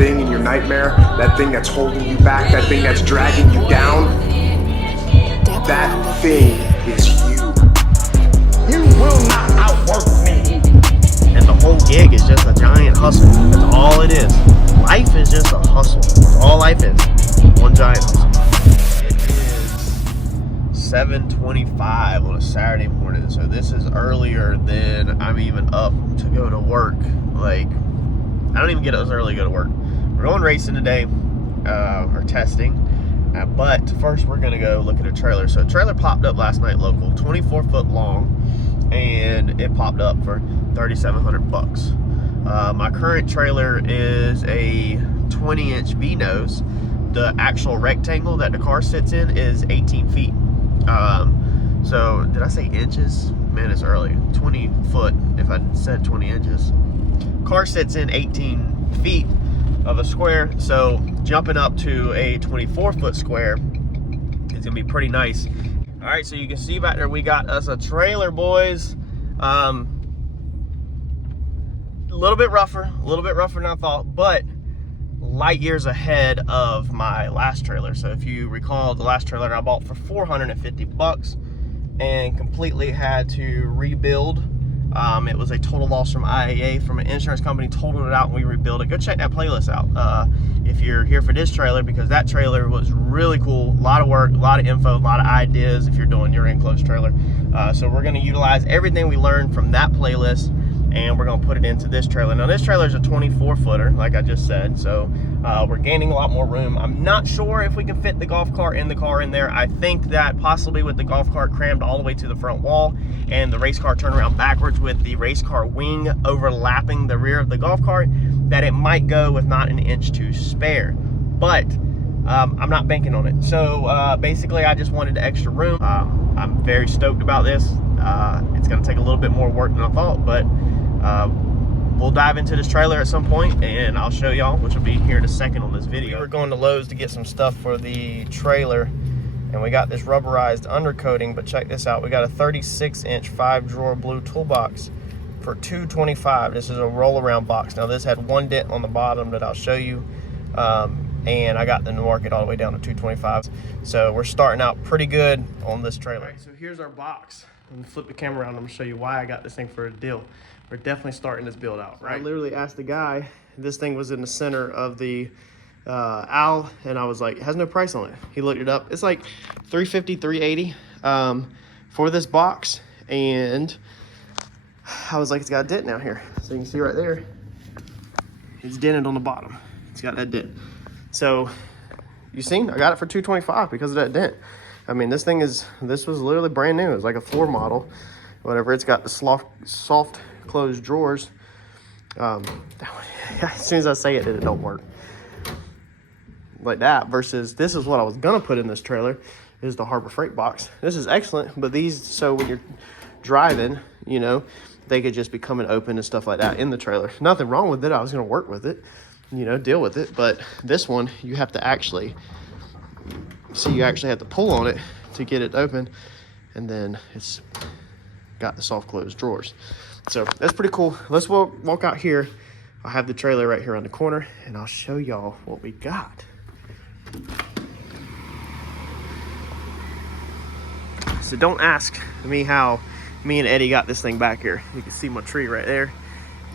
thing in your nightmare, that thing that's holding you back, that thing that's dragging you down, that thing is you. You will not outwork me. And the whole gig is just a giant hustle. That's all it is. Life is just a hustle. That's all life is. One giant hustle. It is 7:25 on a Saturday morning, so this is earlier than I'm even up to go to work. Like, I don't even get up as early to go to work. We're going racing today, or testing, but first we're gonna go look at a trailer. So a trailer popped up last night local, 24 foot long, and it popped up for 3,700 bucks. My current trailer is a 20-inch V-nose. The actual rectangle that the car sits in is 18 feet. So did I say inches? Man, it's early. 20 foot if I said 20 inches. Car sits in 18 feet of a square, so jumping up to a 24 foot square is gonna be pretty nice. All right, so you can see back there we got us a trailer, boys. A little bit rougher than I thought, but light years ahead of my last trailer. So if you recall, the last trailer I bought for 450 bucks and completely had to rebuild. It was a total loss from IAA, from an insurance company, totaled it out and we rebuilt it. Go check that playlist out if you're here for this trailer, because that trailer was really cool. A lot of work, a lot of info, a lot of ideas if you're doing your enclosed trailer. So we're gonna utilize everything we learned from that playlist and we're gonna put it into this trailer. Now this trailer is a 24 footer, like I just said, so we're gaining a lot more room. I'm not sure if we can fit the golf cart in the car in there. I think that possibly with the golf cart crammed all the way to the front wall and the race car turned around backwards with the race car wing overlapping the rear of the golf cart, that it might go with not an inch to spare. But I'm not banking on it. So basically I just wanted the extra room. I'm very stoked about this. It's gonna take a little bit more work than I thought, but we'll dive into this trailer at some point and I'll show y'all, which will be here in a second on this video. We're going to Lowe's to get some stuff for the trailer, and we got this rubberized undercoating, but check this out. We got a 36-inch 5-drawer blue toolbox for $225. This is a roll-around box. Now this had one dent on the bottom that I'll show you, and I got the market all the way down to $225. So we're starting out pretty good on this trailer. All right, so here's our box. I'm gonna flip the camera around. I'm gonna show you why I got this thing for a deal. We're definitely starting this build out, right? I literally asked the guy, this thing was in the center of the aisle, and I was like, it has no price on it. He looked it up. It's like $350, $380 for this box, and I was like, it's got a dent down here. So you can see right there, it's dented on the bottom. It's got that dent. So you seen, I got it for $225 because of that dent. I mean, this was literally brand new. It was like a floor model, whatever. It's got the soft closed drawers. As soon as I say it, it don't work like that. Versus this is what I was gonna put in this trailer, is the Harbor Freight box. This is excellent, but these, so when you're driving, you know, they could just be coming open and stuff like that in the trailer. Nothing wrong with it. I was gonna work with it, you know, deal with it. But this one, you have to actually, see, you actually have to pull on it to get it open, and then it's got the soft closed drawers. So that's pretty cool. Let's walk out here. I have the trailer right here on the corner, and I'll show y'all what we got. So don't ask me how me and Eddie got this thing back here. You can see my tree right there,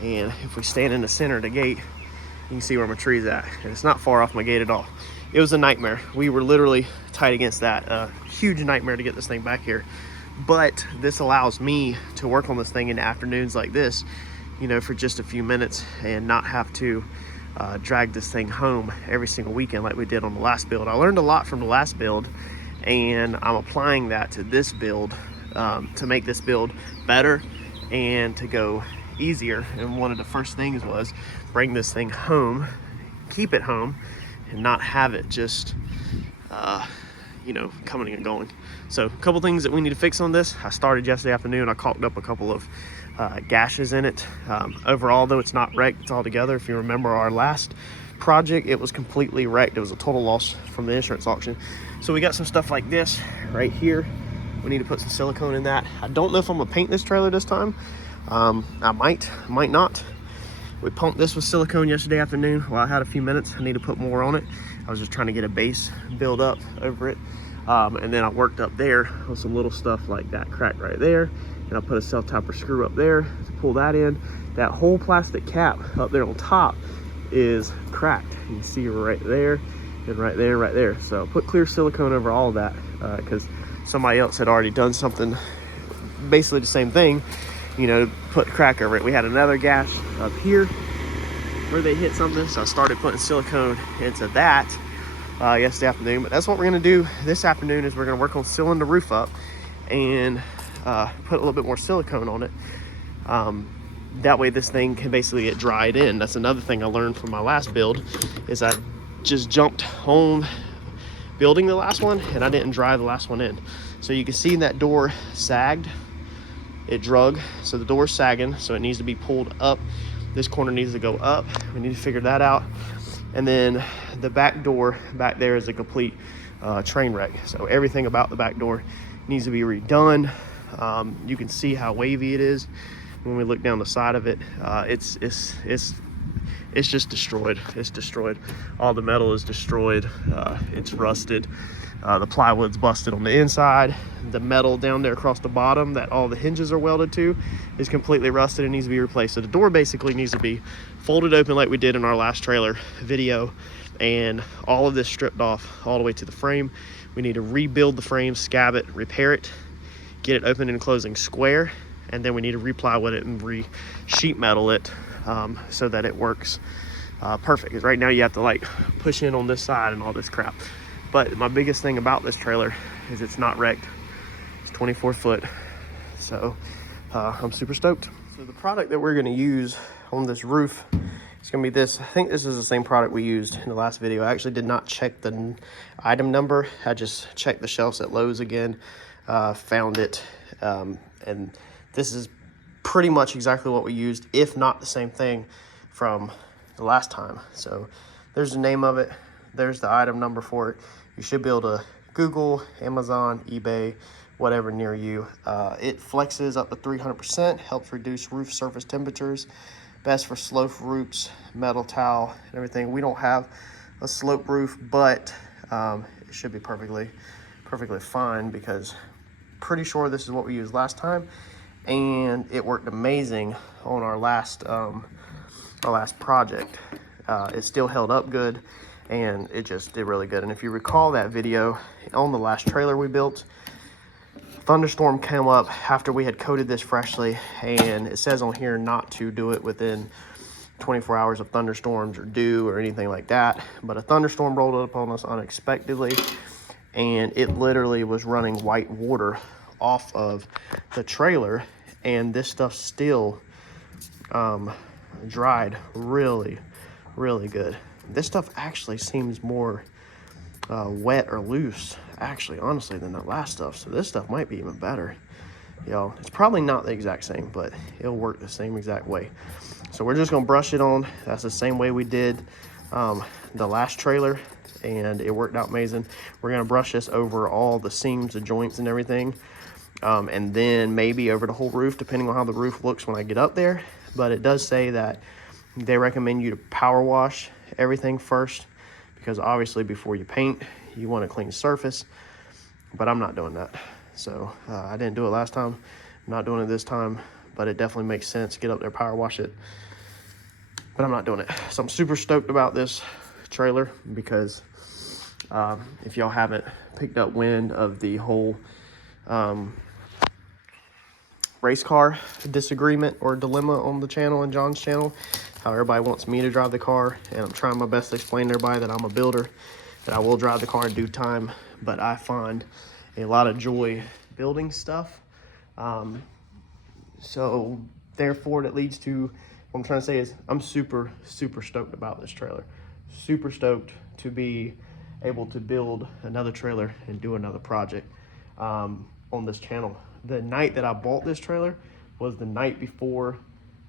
and if we stand in the center of the gate, you can see where my tree's at, and it's not far off my gate at all. It was a nightmare. We were literally tight against that. A huge nightmare to get this thing back here. But this allows me to work on this thing in afternoons like this, you know, for just a few minutes, and not have to drag this thing home every single weekend like we did on the last build. I learned a lot from the last build, and I'm applying that to this build to make this build better and to go easier. And one of the first things was bring this thing home, keep it home, and not have it just you know, coming and going. So a couple things that we need to fix on this. I started yesterday afternoon. I caulked up a couple of gashes in it. Overall, though, it's not wrecked. It's all together. If you remember our last project, it was completely wrecked. It was a total loss from the insurance auction. So we got some stuff like this right here. We need to put some silicone in that. I don't know if I'm gonna paint this trailer this time. I might not. We pumped this with silicone yesterday afternoon. Well, I had a few minutes. I need to put more on it. I was just trying to get a base build up over it. And then I worked up there with some little stuff like that crack right there. And I put a self-tapper screw up there to pull that in. That whole plastic cap up there on top is cracked. You can see right there and right there, right there. So put clear silicone over all of that because somebody else had already done something basically the same thing, you know, put crack over it. We had another gash up here where they hit something, so I started putting silicone into that yesterday afternoon. But that's what we're gonna do this afternoon, is we're gonna work on sealing the roof up and put a little bit more silicone on it. That way this thing can basically get dried in. That's another thing I learned from my last build, is I just jumped on building the last one and I didn't dry the last one in. So you can see that door sagged, it drug, so the door's sagging, so it needs to be pulled up. This corner needs to go up. We need to figure that out. And then the back door back there is a complete train wreck. So everything about the back door needs to be redone. You can see how wavy it is when we look down the side of it. It's just destroyed. It's destroyed. All the metal is destroyed. It's rusted. The plywood's busted on the inside. The metal down there across the bottom that all the hinges are welded to is completely rusted and needs to be replaced. So the door basically needs to be folded open like we did in our last trailer video, and all of this stripped off all the way to the frame. We need to rebuild the frame, scab it, repair it, get it open and closing square, and then we need to re-plywood it and re-sheet metal it so that it works perfect. 'Cause right now you have to like push in on this side and all this crap. But my biggest thing about this trailer is it's not wrecked. It's 24 foot. So I'm super stoked. So the product that we're gonna use on this roof is gonna be this. I think this is the same product we used in the last video. I actually did not check the item number. I just checked the shelves at Lowe's again, found it. And this is pretty much exactly what we used, if not the same thing from the last time. So there's the name of it. There's the item number for it. You should be able to Google, Amazon, eBay, whatever near you. It flexes up to 300%, helps reduce roof surface temperatures, best for slope roofs, metal towel, and everything. We don't have a slope roof, but it should be perfectly fine, because pretty sure this is what we used last time, and it worked amazing on our last project. It still held up good, and it just did really good. And if you recall that video on the last trailer we built, thunderstorm came up after we had coated this freshly, and it says on here not to do it within 24 hours of thunderstorms or dew or anything like that, but a thunderstorm rolled up on us unexpectedly, and it literally was running white water off of the trailer, and this stuff still dried really good. This stuff actually seems more wet or loose, actually, honestly, than that last stuff. So this stuff might be even better. Yo, it's probably not the exact same, but it'll work the same exact way. So we're just gonna brush it on. That's the same way we did the last trailer, and it worked out amazing. We're gonna brush this over all the seams, the joints, and everything, and then maybe over the whole roof, depending on how the roof looks when I get up there. But it does say that they recommend you to power wash everything first, because obviously before you paint, you want a clean surface, but I'm not doing that. So I didn't do it last time, I'm not doing it this time, but it definitely makes sense. Get up there, power wash it, but I'm not doing it. So I'm super stoked about this trailer, because if y'all haven't picked up wind of the whole race car disagreement or dilemma on the channel and John's channel, how everybody wants me to drive the car, and I'm trying my best to explain to everybody that I'm a builder, that I will drive the car in due time, but I find a lot of joy building stuff. So therefore, that leads to what I'm trying to say is I'm super stoked about this trailer. Super stoked to be able to build another trailer and do another project on this channel. The night that I bought this trailer was the night before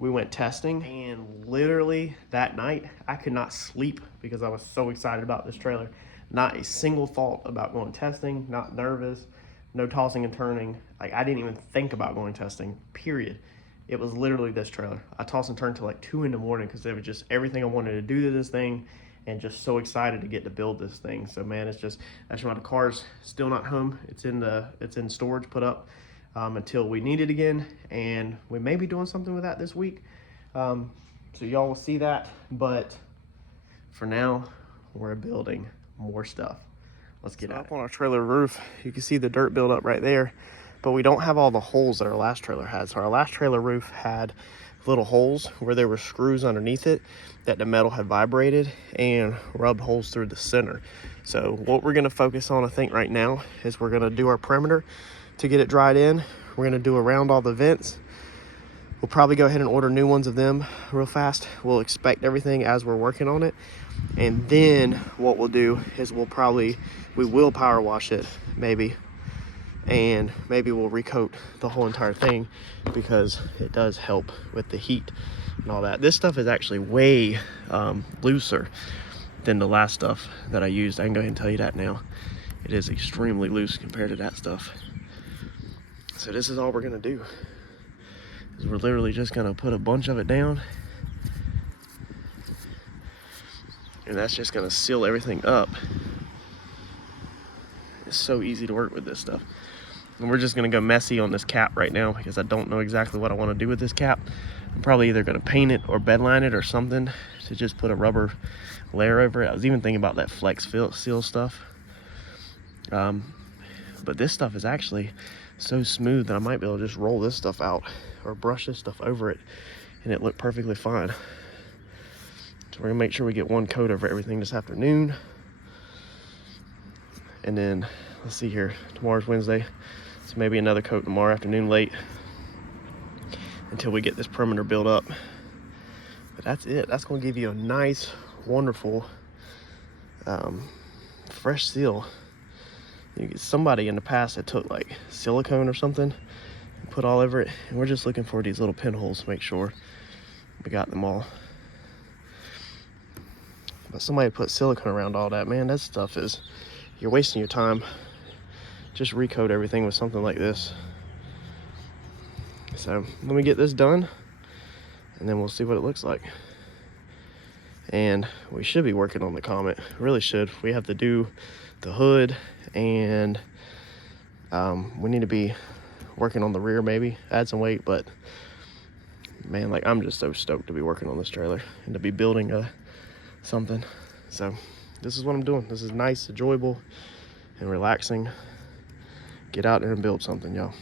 we went testing, and literally that night I could not sleep because I was so excited about this trailer. Not a single thought about going testing, not nervous, no tossing and turning. Like, I didn't even think about going testing, period. It was literally this trailer. I tossed and turned till like 2 in the morning because it was just everything I wanted to do to this thing, and just so excited to get to build this thing. So man, it's just, that's why the car's still not home. It's in storage, put up until we need it again, and we may be doing something with that this week. So y'all will see that, but for now, we're building more stuff. Let's get up on our trailer roof. You can see the dirt buildup right there, but we don't have all the holes that our last trailer had. So our last trailer roof had little holes where there were screws underneath it that the metal had vibrated and rubbed holes through the center. So what we're gonna focus on, I think right now, is we're gonna do our perimeter to get it dried in. We're gonna do around all the vents. We'll probably go ahead and order new ones of them real fast. We'll inspect everything as we're working on it. And then what we'll do is we will power wash it maybe, and maybe we'll recoat the whole entire thing because it does help with the heat and all that. This stuff is actually way looser than the last stuff that I used. I can go ahead and tell you that now. It is extremely loose compared to that stuff. So this is all we're gonna do. Is we're literally just gonna put a bunch of it down, and that's just gonna seal everything up. It's so easy to work with this stuff. And we're just gonna go messy on this cap right now because I don't know exactly what I wanna do with this cap. I'm probably either gonna paint it or bedline it or something to just put a rubber layer over it. I was even thinking about that flex seal stuff. But this stuff is actually so smooth that I might be able to just roll this stuff out or brush this stuff over it and it looked perfectly fine. So we're gonna make sure we get one coat over everything this afternoon. And then, let's see here, tomorrow's Wednesday, so maybe another coat tomorrow afternoon late until we get this perimeter built up. But that's it. That's gonna give you a nice, wonderful, fresh seal. You get somebody in the past that took like silicone or something and put all over it, and we're just looking for these little pinholes to make sure we got them all. But somebody put silicone around all that, man, that stuff is, you're wasting your time. Just recoat everything with something like this. So let me get this done and then we'll see what it looks like. And we should be working on the Comet, really should. We have to do the hood, and we need to be working on the rear, maybe add some weight. But man, like, I'm just so stoked to be working on this trailer and to be building something. So this is what I'm doing. This is nice, enjoyable, and relaxing. Get out there and build something, y'all.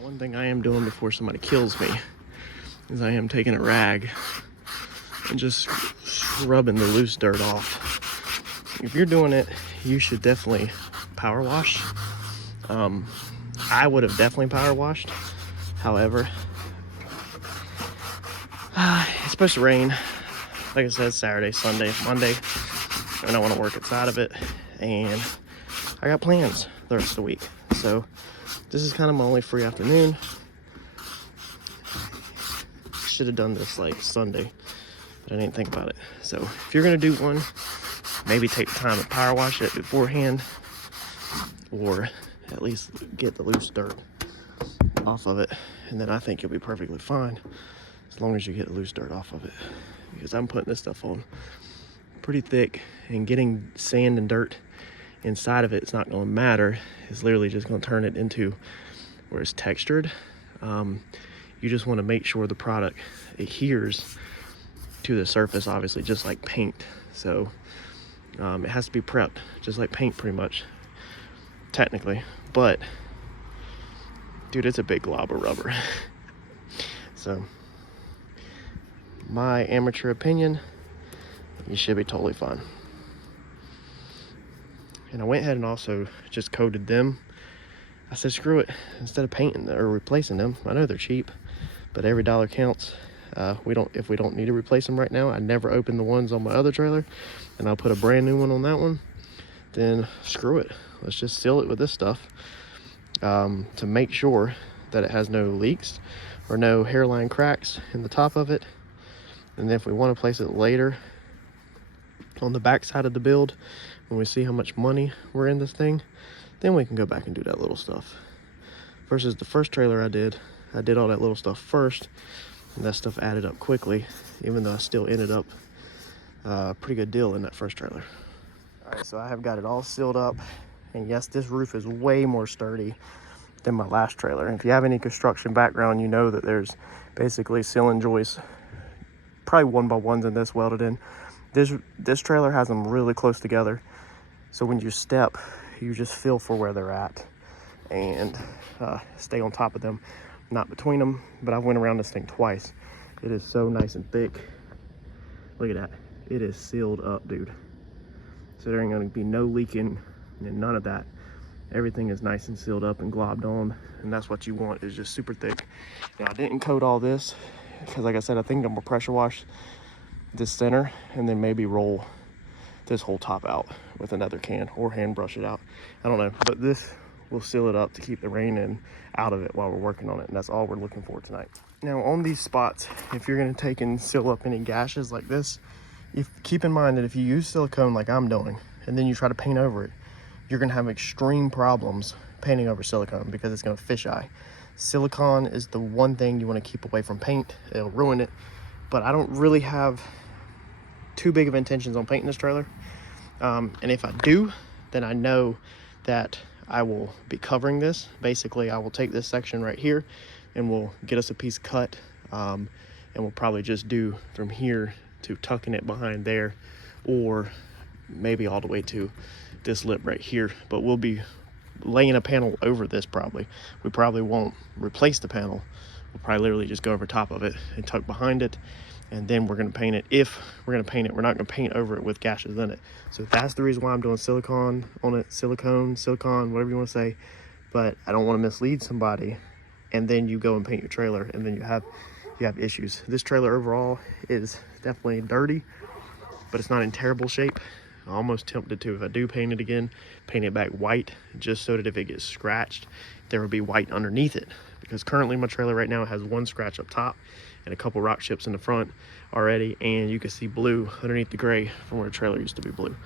One thing I am doing before somebody kills me is I am taking a rag and just rubbing the loose dirt off. If you're doing it, you should definitely power wash. I would have definitely power washed. However, it's supposed to rain, like I said, Saturday, Sunday, Monday, and I want to work inside of it, and I got plans the rest of the week. So this is kind of my only free afternoon. Should have done this like Sunday, but I didn't think about it. So if you're gonna do one, maybe take the time to power wash it beforehand, or at least get the loose dirt off of it, and then I think you'll be perfectly fine as long as you get the loose dirt off of it. Because I'm putting this stuff on pretty thick, and getting sand and dirt inside of it's not going to matter. It's literally just going to turn it into where it's textured. You just want to make sure the product adheres to the surface, obviously, just like paint. So it has to be prepped just like paint, pretty much, technically. But dude, it's a big glob of rubber. So my amateur opinion, you should be totally fine. And I went ahead and also just coated them. I said, screw it, instead of painting or replacing them. I know they're cheap, but every dollar counts. If we don't need to replace them right now, I never opened the ones on my other trailer, and I'll put a brand new one on that one. Then screw it, let's just seal it with this stuff to make sure that it has no leaks or no hairline cracks in the top of it. And then if we want to place it later on the back side of the build, when we see how much money we're in this thing, then we can go back and do that little stuff. Versus the first trailer I did, I did all that little stuff first, and that stuff added up quickly, even though I still ended up a pretty good deal in that first trailer. All right, so I have got it all sealed up, and yes, this roof is way more sturdy than my last trailer. And if you have any construction background, you know that there's basically ceiling joists, probably 1x1s in this welded in. This trailer has them really close together, so when you step, you just feel for where they're at and stay on top of them, not between them. But I went around this thing twice. It is so nice and thick. Look at that. It is sealed up, dude. So there ain't gonna be no leaking and none of that. Everything is nice and sealed up and globbed on, and that's what you want, is just super thick. Now, I didn't coat all this because, like I said, I think I'm gonna pressure wash this center and then maybe roll this whole top out with another can or hand brush it out. I don't know, but this will seal it up to keep the rain out of it while we're working on it, and that's all we're looking for tonight. Now, on these spots, if you're gonna take and seal up any gashes like this, keep in mind that if you use silicone like I'm doing and then you try to paint over it, you're gonna have extreme problems painting over silicone because it's gonna fisheye. Silicone is the one thing you wanna keep away from paint. It'll ruin it, but I don't really have too big of intentions on painting this trailer. And if I do, then I know that I will be covering this. Basically, I will take this section right here and we'll get us a piece cut, and we'll probably just do from here to tucking it behind there, or maybe all the way to this lip right here. But we'll be laying a panel over this probably. We probably won't replace the panel. We'll probably literally just go over top of it and tuck behind it, and then we're gonna paint it. If we're gonna paint it, we're not gonna paint over it with gashes in it. So that's the reason why I'm doing silicone on it, silicone, whatever you wanna say. But I don't wanna mislead somebody, and then you go and paint your trailer, and then you have issues. This trailer overall is definitely dirty, but it's not in terrible shape. I'm almost tempted to, if I do paint it again, paint it back white, just so that if it gets scratched, there will be white underneath it. Because currently my trailer right now has one scratch up top and a couple rock chips in the front already, and you can see blue underneath the gray from where the trailer used to be blue.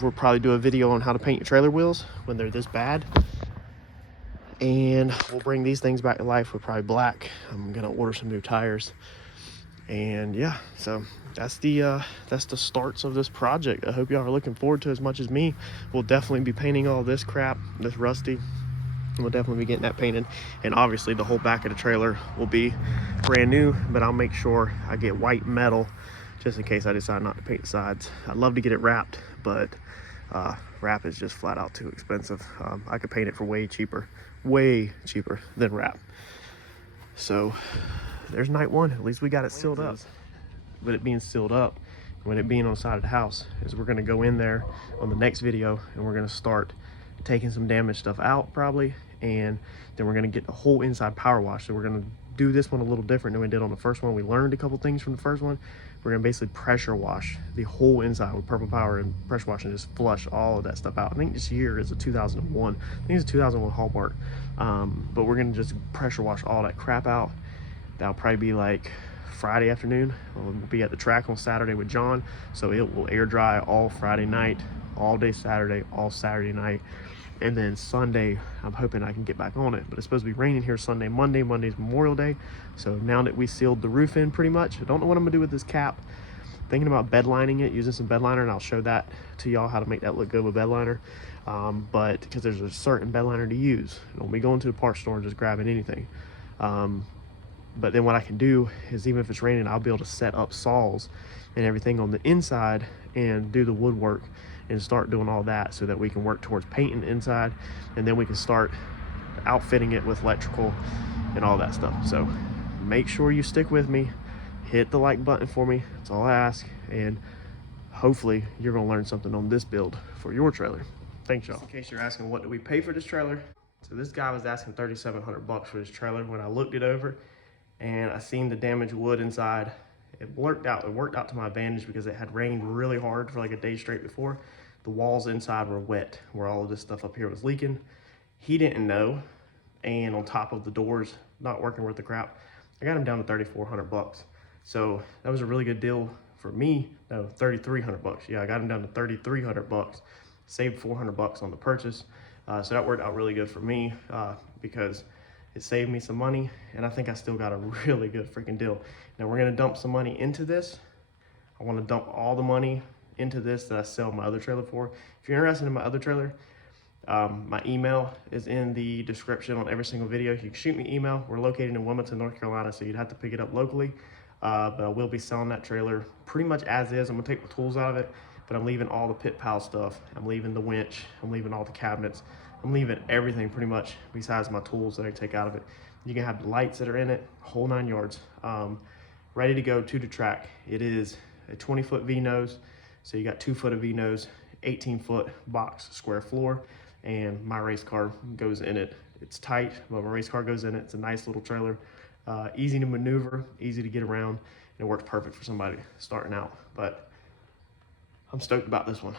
We'll probably do a video on how to paint your trailer wheels when they're this bad, and we'll bring these things back to life with probably black. I'm gonna order some new tires, and yeah, so that's the starts of this project. I hope y'all are looking forward to it as much as me. We'll definitely be painting all this crap, this rusty. We'll definitely be getting that painted, and obviously the whole back of the trailer will be brand new, but I'll make sure I get white metal just in case I decide not to paint the sides. I'd love to get it wrapped, but wrap is just flat out too expensive. I could paint it for way cheaper than wrap. So there's night one. At least we got it sealed up. With it being sealed up, with it being on the side of the house, is we're gonna go in there on the next video and we're gonna start taking some damaged stuff out probably, and then we're gonna get the whole inside power wash. So we're gonna do this one a little different than we did on the first one. We learned a couple things from the first one. We're gonna basically pressure wash the whole inside with Purple Power and pressure wash, and just flush all of that stuff out. I think this year is a 2001. I think it's a 2001 Haulmark. But we're gonna just pressure wash all that crap out. That'll probably be like Friday afternoon. We'll be at the track on Saturday with John, so it will air dry all Friday night, all day Saturday, all Saturday night, and then Sunday I'm hoping I can get back on it. But it's supposed to be raining here Sunday. Monday's Memorial Day, so now that we sealed the roof in pretty much, I don't know what I'm gonna do with this cap. Thinking about bed lining it, using some bed liner, and I'll show that to y'all how to make that look good with bed liner. But because there's a certain bed liner to use, don't be going to the parts store and just grabbing anything. But then what I can do is, even if it's raining, I'll be able to set up saws and everything on the inside and do the woodwork and start doing all that, so that we can work towards painting the inside, and then we can start outfitting it with electrical and all that stuff. So make sure you stick with me, hit the like button for me, that's all I ask, and hopefully you're gonna learn something on this build for your trailer. Thanks, y'all. In case you're asking what do we pay for this trailer, so this guy was asking $3,700 for this trailer. When I looked it over and I seen the damaged wood inside, it worked out to my advantage because it had rained really hard for like a day straight before. The walls inside were wet where all of this stuff up here was leaking. He didn't know, and on top of the doors not working worth the crap, I got him down to $3,400. So that was a really good deal for me. No, $3,300. Yeah, I got him down to $3,300, saved $400 on the purchase. So that worked out really good for me, because It saved me some money, and I think I still got a really good freaking deal. Now we're gonna dump some money into this. I wanna dump all the money into this that I sell my other trailer for. If you're interested in my other trailer, my email is in the description on every single video. You can shoot me email. We're located in Wilmington, North Carolina, so you'd have to pick it up locally. But I will be selling that trailer pretty much as is. I'm gonna take the tools out of it, but I'm leaving all the pit pal stuff. I'm leaving the winch. I'm leaving all the cabinets. I'm leaving everything pretty much besides my tools that I take out of it. You can have the lights that are in it, whole 9 yards, ready to go to the track. It is a 20-foot V-nose, so you got 2 foot of V-nose, 18-foot box square floor, and my race car goes in it. It's tight, but my race car goes in it. It's a nice little trailer, easy to maneuver, easy to get around, and it works perfect for somebody starting out. But I'm stoked about this one.